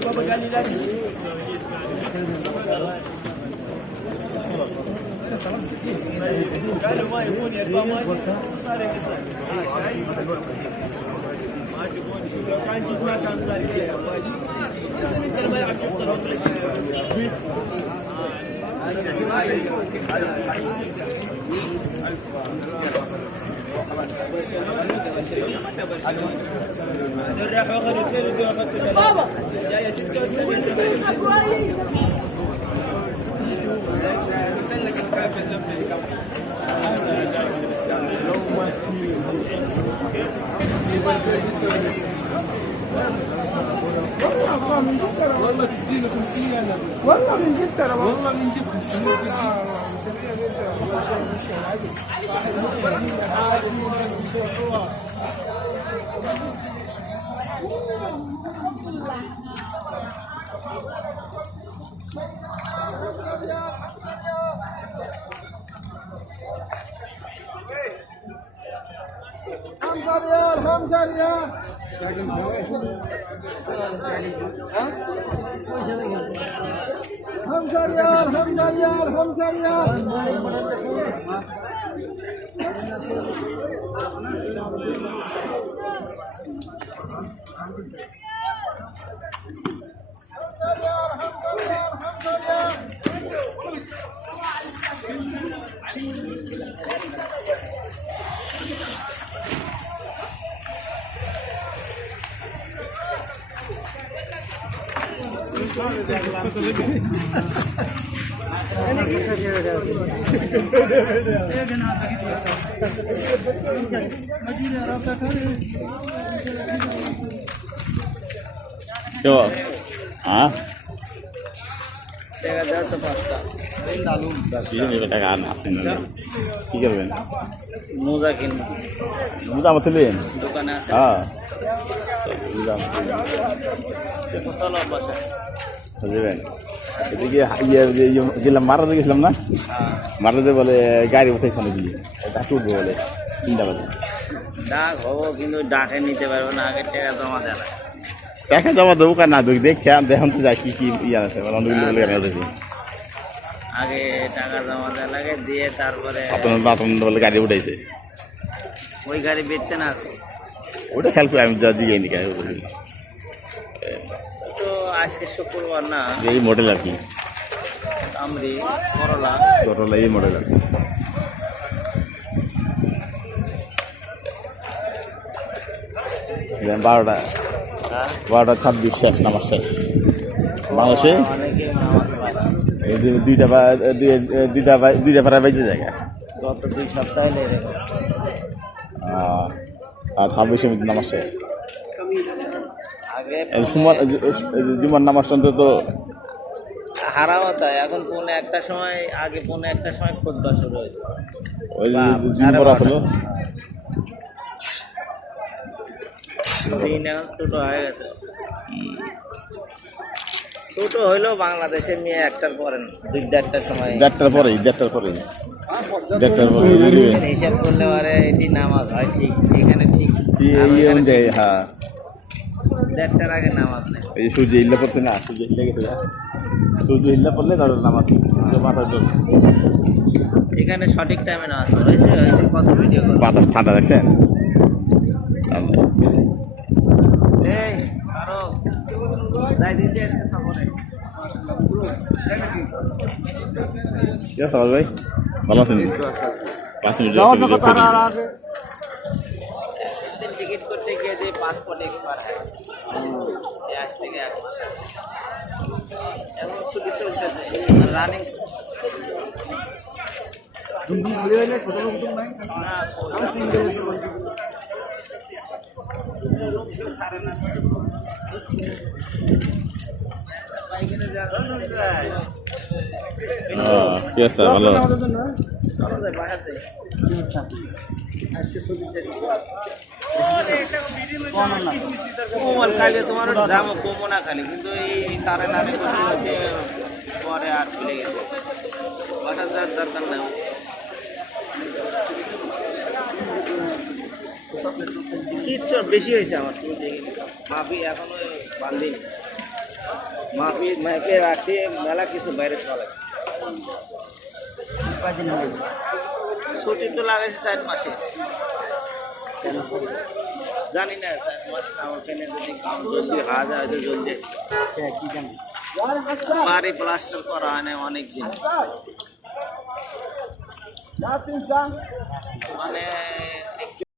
بابا قال لي لازم قالوا ما يبون يرفع مالي صار القصة ما تبون لو كان ما كان صار يا انت الملعب شفت الوضع بابا جاية ستة وثمانية سبعين قلت لك الكافي اللبنة والله من جد والله تديني 50 أنا. والله من جد والله من جد 50我先用小碗里，来小碗里。হমসারিয়ার হমসারিয়ার Gracias. তো হ্যাঁ কি করবেন? মোজা কিনবেন মোজা মাথিলেন দোকানে আছে। হ্যাঁ। বুঝলেন? এদিকে ইয়ে ইয়ে গেলাম মারাতে গেছিলাম না মারাতে বলে গাড়ি উঠেছে নাকি ডাকে উঠবো বলে তিনটা বাজে ডাক হব কিন্তু ডাকে নিতে পারব না আগে টাকা জমা দেয় না টাকা জমা দেবো কার না দেখে দেখুন তো যাই কি কি ইয়ে আছে অনেকগুলো বলে গাড়ি উঠেছে আগে টাকা জমা দেওয়া লাগে দিয়ে তারপরে সাতান্ন আটান্ন বলে গাড়ি উঠেছে ওই গাড়ি বেচছে না আছে। ওটা খেয়াল করে আমি তো আজকে শুক্রবার না। এই মডেল আর কি? আমরি করলা। টোটাল এই মডেল আর কি। বারোটা। বারোটা ছাব্বিশ শেষ নামার শেষ। বাংলাদেশে? নামাজ দুইটা দুইটা দুইটা ভাড়া বাইতে জায়গা গত দুই সপ্তাহে আর নামাজ শেষ। আগে জুমার নামাজ তো হারাও তাই এখন পৌনে একটা সময় আগে পৌনে একটা সময় খুদবা শুরু হয়েছে ওই যে বাহ, জিম সাড়ে করা বারোটা। ছিল দিন এখন ছোটো হয়ে গেছে। ছোটো হইলেও বাংলাদেশে মেয়ে একটার পরে দুই দেড়টার সময়। দেড়টার পরেই দেড়টার পরেই। দেড়টার পরে হিসাব করলে পারে এটি নামাজ হয় ঠিক এখানে ঠিক। আর অনুযায়ী হ্যাঁ। দেড়টার আগে নামাজ নেই। এই সূর্য হিল্লা পড়ছে না সূর্য হিল্লা গেছে সূর্য হিল্লা পড়লে তার নামাজ মাথা জল এখানে সঠিক টাইমে নামাজ হয়েছে হয়েছে কত ভিডিও বাতাস ঠান্ডা দেখছেন? এই আরও। যাই আজকে সফরে ভাই? ভালো আছেন পাঁচ মিনিট যাওয়ার একটা কথা video তারা করি। আর আগে আমাদের টিকিট করতে গিয়ে দিয়ে পাসপোর্ট এক্সপায়ার হয় আজ থেকে এক এখন ছুটি চলতেছে রানিং ভালো চলো কোমল খাইলে তোমার জাম কমো না খালি, কিন্তু এই তারে নারে পরে আর খুলে গেছে। বাসার যার দরকার নাই। অবশ্য। কি শীত বেশি হয়েছে আমার, তুমি দেখে মাফি এখনও বান্ধিনি মাফি মেপে রাখছি, মেলা কিছু বাইরে লাগে ছুটি তো লাগাইছে চার মাসে। জানি না চার মাস না ওখানে যদি কাম জলদি হওয়া যায় তো জলদি আসবে। কি জানি? বাড়ি প্লাস্টার করা হয় না অনেক দিন মানে